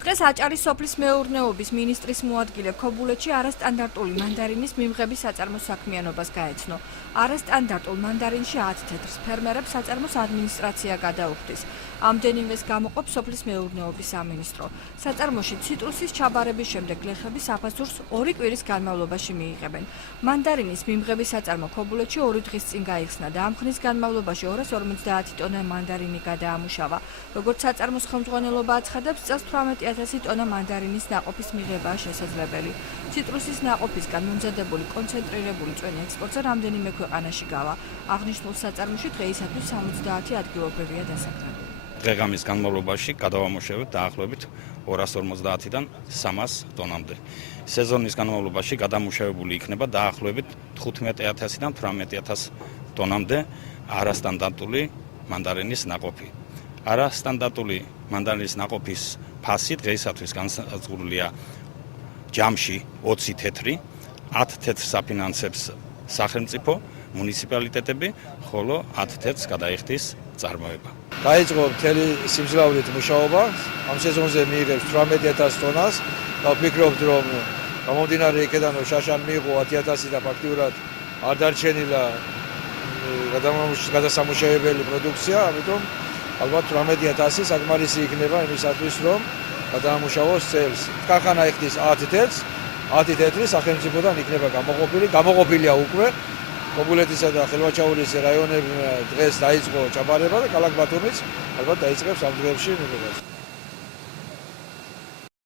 დღეს აჭარის სოფლის მეურნეობის მინისტრის მოადგილე ქობულეთში არასტანდარტული მანდარინის მიმღების საწარმოს საქმიანობას გაეცნო. არასტანდარტულ მანდარინში 10 თეთრს ფერმერებს საწარმოს ადმინისტრაცია გადაუხდის. ამდენივეს გამოყოფს სოფლის მეურნეობის სამინისტრო. საწარმოში ციტრუსის ჩაბარების შემდეგ გლეხები საფასურს 2 კვირის განმავლობაში მიიღებენ. მანდარინის მიმღების საწარმო ქობულეთში 2 დღის წინ გაიხსნა და ამ ხნის განმავლობაში 250 ტონა მანდარინი გადაამუშავა. როგორც საწარმოს ხელმძღვანელობა აცხადებს, წელს 18,000 ტონა მანდარინის ნაყოფის მიღებაა შესაძლებელი. ციტრუსის ნაყოფისგან მომზადებული კონცენტრირებული წვენი ექსპორტზე რამდენიმე ქვეყანაში გავა. აღნიშნულ საწარმოში დღეისათვის 70 ადგილობრივია დასაქმებული. დღე-ღამის განმავლობაში გადავამუშავებთ დაახლოებით 250-დან 300 ტონამდე. სეზონის განმავლობაში გადამუშავებული იქნება დაახლოებით 15,000-დან 18,000 ტონამდე არასტანდარტული მანდარინის ნაყოფი. არასტანდარტული მანდარინის ნაყოფის ფასი დღეისათვის განსაზღვრულია ჯამში 20 თეთრი, 10 თეთრს აფინანსებს სახელმწიფო, მუნიციპალიტეტები, ხოლო 10 თეთრს გადაიხდის წარმოება. დაიწყო მთელი სიმძლავრით მუშაობა, ამ სეზონზე მიიღებს 18,000 ტონას და ვფიქრობთ, რომ გამომდინარე იქედან, რომ შაშან მიიღო 10,000 და ფაქტიურად არ დარჩენილა გადასამუშავებელი პროდუქცია, ამიტომ ალბათ 18,000 საკმარისი იქნება იმისათვის, რომ გადაამუშავოს წელს. ქარხანა იხდის 10 თეთრს, 10 თეთრი სახელმწიფოდან იქნება გამოყოფილია უკვე. ქობულეთისა და ხელვაჩაურის რაიონები დღეს დაიწყო ჩაბარება და ქალაქ ბათუმიც ალბათ დაიწყებს ამ დღეებში მიღებას.